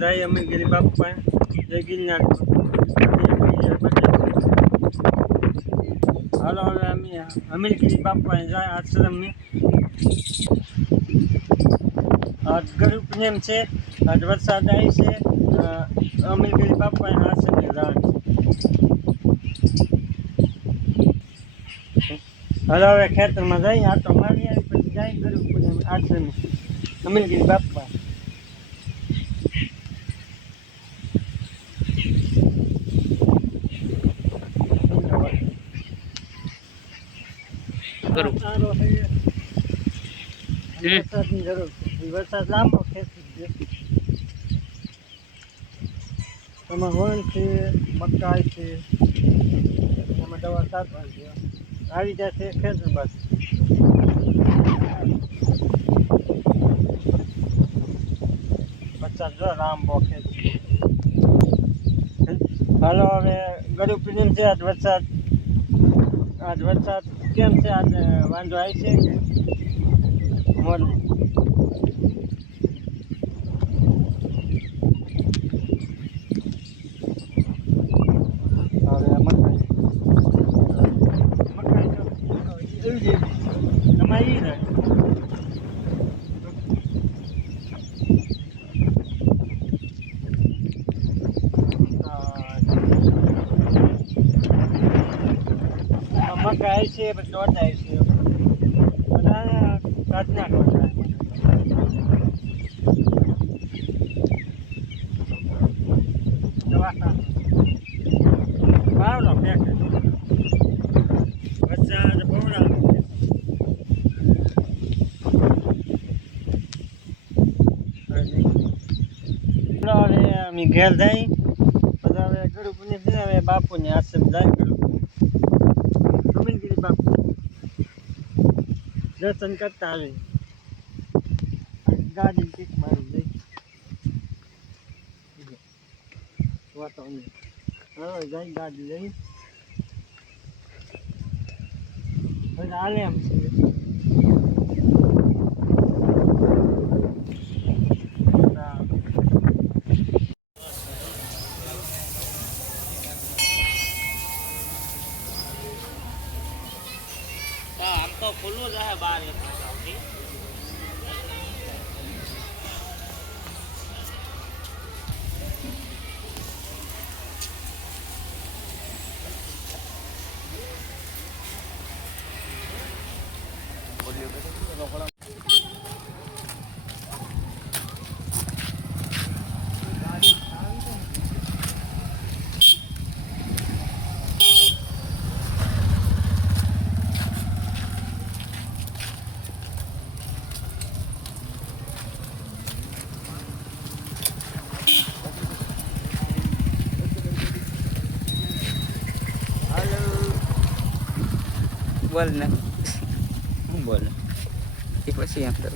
જાય અમીરગીરી બાપા જય ગિરનાર. હાલો હવે અમે અમીરગીરી બાપા જાય આશ્રમ ને આજ ગરીબ પ્રેમ છે. આજ વરસાદ આવી છે. અમીરગીરી બાપા આશ્રમ ને જવાનું છે. હાલો હવે ખેતરમાં જઈ આટો મારી આવી પછી જાય ગરીબ પ્રેમ આશ્રમ અમીરગીરી બાપા. વરસાદની જરૂર છે. વરસાદ લાંબો ખેંચી એમાં હોલ છે, મકાઈ છે, એમાં દવા શાકભાજી છે. આવી જશે ખેતર બાજુ. વરસાદ જો લાંબો ખેંચી. હાલો હવે ગરીબ પ્રેમ છે. આજ વરસાદ કેમ છે? આજે વાંધો આવી છે કે મોર તમારી ને મકાઈ છે પછી દોડાય છે બધા કાઢ નાખો વાવલો ફેંક વરસાદ બહુ લાગે. હવે અમે ઘેર જઈ બધા હવે ગરુપની છે. હવે બાપુની આશ્રમ જાય ગરુપ અમીરગીરી બાપુ દર્શન કરતા આવે ગાડી ટીક મારી જઈ વાતાવરણ હવે જાય ગાડી લઈ હવે હાલે એમ છે. આમ તો ખુલ્લું જ હે બાર 1 વાગ્યાથી. બોલ ને હું બોલ એ પછી એમ તો